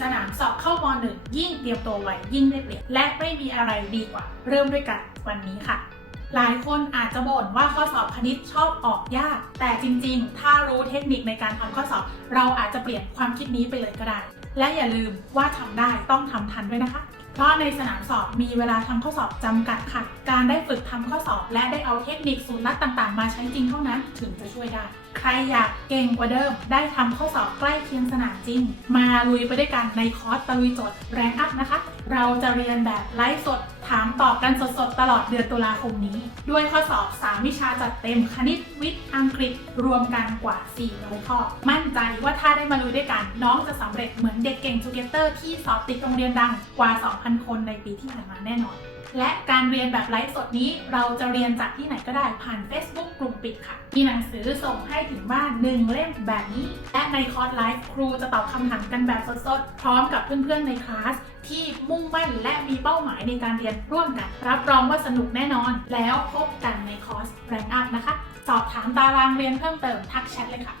สนามสอบเข้ามหนึ่งยิ่งเตรียมตัวไว้ยิ่งได้เปรียบและไม่มีอะไรดีกว่า เริ่มด้วยกันวันนี้ค่ะ หลายคนอาจจะบ่นว่าข้อสอบคณิตชอบออกยาก แต่จริงๆ ถ้ารู้เทคนิคในการทำข้อสอบ เราอาจจะเปลี่ยนความคิดนี้ไปเลยก็ได้ และอย่าลืมว่าทำได้ต้องทำทันด้วยนะคะ เพราะในสนามสอบมีเวลาทำข้อสอบจำกัดค่ะ การได้ฝึกทำข้อสอบ และได้เอาเทคนิคสูตรลัดต่างๆ มาใช้จริงเท่านั้นถึงจะช่วยได้ ใครอยากเก่งกว่าเดิม ได้ทำข้อสอบใกล้เคียงสนามจริง มาลุยไปด้วยกันในคอร์สตะลุยโจทย์แรงอัพนะคะ เราจะเรียนแบบไลฟ์สด ถามตอบกันสดๆ ตลอดเดือนตุลาคมนี้ ด้วยข้อสอบ 3 วิชาจัดเต็มคณิตวิทย์อังกฤษรวมกันกว่า 400 ข้อ มั่นใจว่าถ้าได้มาลุยด้วยกัน น้องจะสำเร็จเหมือนเด็กเก่งจูเกเตอร์ที่สอบติดโรงเรียนดังกว่า 2,000 คนในปีที่ผ่านมาแน่นอน และการเรียนแบบไลฟ์สดนี้เราจะเรียนจากที่ไหนก็ได้ผ่าน Facebook กลุ่มปิดค่ะ มีหนังสือส่งให้ถึงบ้าน1เล่มแบบนี้ และในคอร์สไลฟ์ครูจะตอบคำถามกันแบบสดๆ พร้อมกับเพื่อนๆในคลาสที่มุ่งมั่นและมีเป้าหมายในการเรียนร่วมกัน รับรองว่าสนุกแน่นอน แล้วพบกันในคอร์สแรงอัพนะคะ สอบถามตารางเรียนเพิ่มเติมทักแชทเลยค่ะ